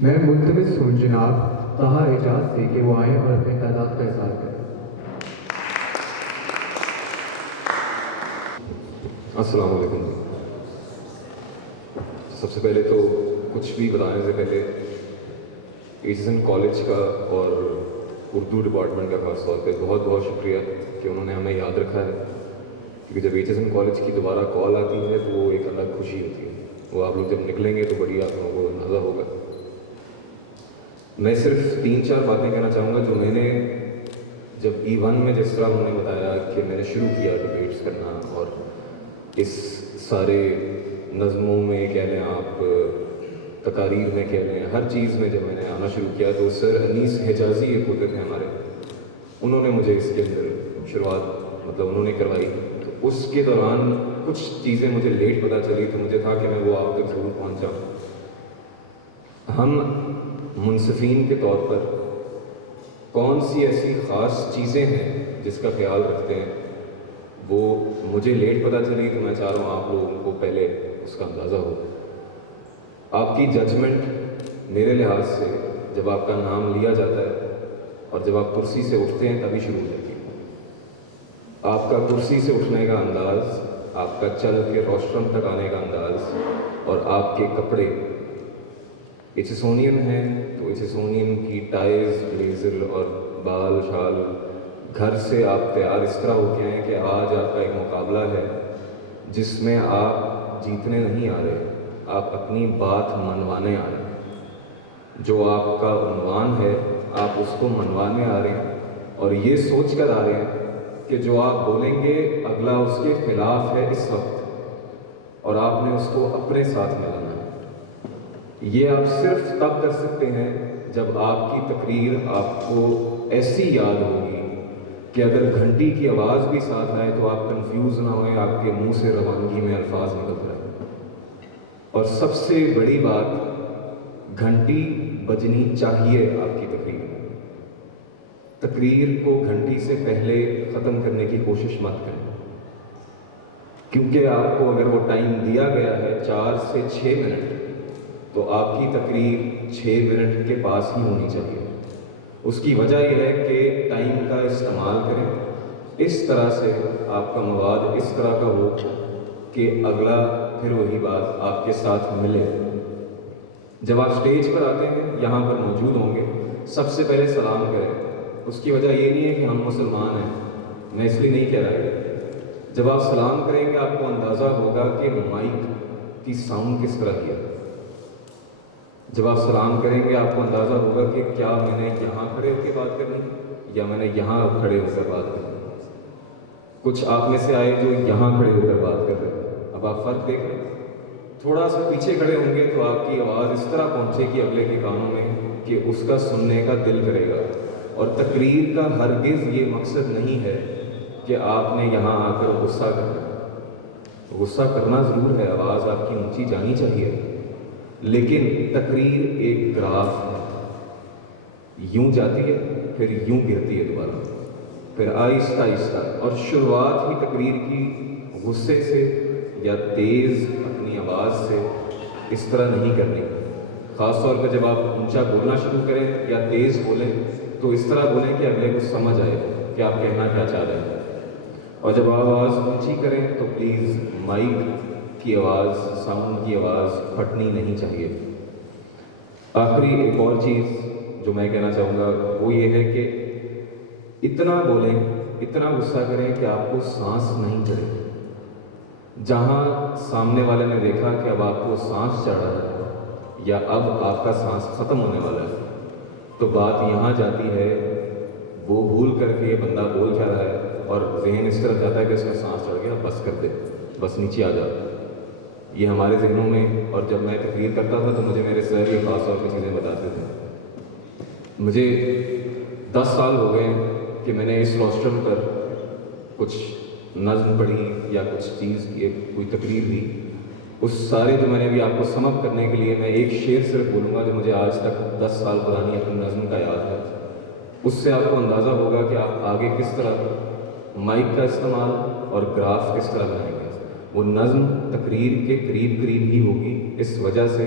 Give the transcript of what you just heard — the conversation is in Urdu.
میں ملتمس ہوں جناب طہا اعجاز سے کہ وہ آئیں اور اپنے تعداد کا اظہار کریں۔ السلام علیکم جی۔ سب سے پہلے تو کچھ بھی بتانے سے پہلے ایچ کالج کا اور اردو ڈپارٹمنٹ کا خاص طور پہ بہت بہت شکریہ کہ انہوں نے ہمیں یاد رکھا ہے، کیونکہ جب ایچ کالج کی دوبارہ کال آتی ہے تو وہ ایک الگ خوشی ہوتی ہے۔ وہ آپ لوگ جب نکلیں گے تو بڑی آپ لوگوں کو اندازہ ہوگا۔ میں صرف 3-4 باتیں کہنا چاہوں گا جو میں نے جب E1 میں جس طرح انہوں نے بتایا کہ میں نے شروع کیا ڈبیٹس کرنا، اور اس سارے نظموں میں کہہ لیں آپ، تقاریر میں کہہ لیں، ہر چیز میں جب میں نے آنا شروع کیا تو سر انیس حجازی ایک ہوتے تھے ہمارے، انہوں نے مجھے اس کے اندر شروعات انہوں نے کروائی۔ تو اس کے دوران کچھ چیزیں مجھے لیٹ پتہ چلی تو مجھے تھا کہ میں وہ آپ تک ضرور پہنچ جاؤں۔ ہم منصفین کے طور پر کون سی ایسی خاص چیزیں ہیں جس کا خیال رکھتے ہیں، وہ مجھے لیٹ پتہ چلی تو میں چاہ رہا ہوں آپ لوگوں کو پہلے اس کا اندازہ ہو۔ آپ کی ججمنٹ میرے لحاظ سے جب آپ کا نام لیا جاتا ہے اور جب آپ کرسی سے اٹھتے ہیں تبھی شروع ہو جاتی ہے۔ آپ کا کرسی سے اٹھنے کا انداز، آپ کا چل کے روسٹرم تک آنے کا انداز، اور آپ کے کپڑے ایچسونین ہیں تو ایچسونین کی ٹائز، بلیزر اور بال شال، گھر سے آپ تیار اس طرح ہو کے آئیں کہ آج آپ کا ایک مقابلہ ہے جس میں آپ جیتنے نہیں آ رہے، آپ اپنی بات منوانے آ رہے ہیں۔ جو آپ کا عنوان ہے آپ اس کو منوانے آ رہے ہیں، اور یہ سوچ کر آ رہے ہیں کہ جو آپ بولیں گے اگلا اس کے خلاف ہے اس وقت، اور آپ نے اس کو اپنے ساتھ ملانا ہے۔ یہ آپ صرف تب کر سکتے ہیں جب آپ کی تقریر آپ کو ایسی یاد ہوگی کہ اگر گھنٹی کی آواز بھی ساتھ آئے تو آپ کنفیوز نہ ہوئیں، آپ کے منہ سے روانگی میں الفاظ نکل رہے۔ اور سب سے بڑی بات، گھنٹی بجنی چاہیے آپ کی تقریر میں۔ تقریر کو گھنٹی سے پہلے ختم کرنے کی کوشش مت کریں، کیونکہ آپ کو اگر وہ ٹائم دیا گیا ہے 4 سے 6 منٹ، تو آپ کی تقریر 6 منٹ کے پاس ہی ہونی چاہیے۔ اس کی وجہ یہ ہے کہ ٹائم کا استعمال کریں اس طرح سے، آپ کا مواد اس طرح کا ہو کہ اگلا پھر وہی بات آپ کے ساتھ ملے۔ جب آپ سٹیج پر آتے ہیں، یہاں پر موجود ہوں گے، سب سے پہلے سلام کریں۔ اس کی وجہ یہ نہیں ہے کہ ہم مسلمان ہیں، میں اس لیے نہیں کہہ رہا۔ جب آپ سلام کریں گے آپ کو اندازہ ہوگا کہ مائک کی ساؤنڈ کس طرح کی ہے۔ جب آپ سلام کریں گے آپ کو اندازہ ہوگا کہ کیا میں نے یہاں کھڑے ہو کے بات کرنی یا میں نے یہاں کھڑے ہو کر بات کرنی۔ کچھ آپ میں سے آئے جو یہاں کھڑے ہو کر بات کر رہے ہیں، اب آپ فرق دیکھ رہے ہیں۔ تھوڑا سا پیچھے کھڑے ہوں گے تو آپ کی آواز اس طرح پہنچے گی اگلے کے کانوں میں کہ اس کا سننے کا دل کرے گا۔ اور تقریر کا ہرگز یہ مقصد نہیں ہے کہ آپ نے یہاں آ کر غصہ کرنا۔ غصہ کرنا ضرور ہے، آواز آپ کی اونچی جانی چاہیے، لیکن تقریر ایک گراف ہے، یوں جاتی ہے پھر یوں گرتی ہے دوبارہ، پھر آہستہ آہستہ۔ اور شروعات ہی تقریر کی غصے سے یا تیز اپنی آواز سے اس طرح نہیں کرنی۔ خاص طور پہ جب آپ اونچا بولنا شروع کریں یا تیز بولیں تو اس طرح بولیں کہ اگلے کو سمجھ آئے کہ آپ کہنا کیا چاہ رہے ہیں۔ اور جب آپ آواز اونچی کریں تو پلیز مائک کی آواز، ساؤنڈ کی آواز پھٹنی نہیں چاہیے۔ آخری ایک اور چیز جو میں کہنا چاہوں گا وہ یہ ہے کہ اتنا بولیں، اتنا غصہ کریں کہ آپ کو سانس نہیں چڑھے۔ جہاں سامنے والے نے دیکھا کہ اب آپ کو سانس چڑھ رہا ہے یا اب آپ کا سانس ختم ہونے والا ہے، تو بات یہاں جاتی ہے، وہ بھول کر کے یہ بندہ بول کیا رہا ہے، اور ذہن اس طرف جاتا ہے کہ اس کا سانس چڑھ گیا، بس کر دے، بس نیچے آ جا۔ یہ ہمارے ذہنوں میں، اور جب میں تقریر کرتا تھا تو مجھے میرے سر یہ خاص طور پہ چیزیں بتاتے تھے۔ مجھے 10 سال ہو گئے کہ میں نے اس روسٹرم پر کچھ نظم پڑھی یا کچھ چیز کی کوئی تقریر دی، اس سارے جو میں نے بھی آپ کو سم اپ کرنے کے لیے میں ایک شعر صرف بولوں گا جو مجھے آج تک 10 سال پرانی اپنی نظم کا یاد ہے۔ اس سے آپ کو اندازہ ہوگا کہ آپ آگے کس طرح مائک کا استعمال اور گراف کس طرح بنائیں گے۔ وہ نظم تقریر کے قریب قریب ہی ہوگی اس وجہ سے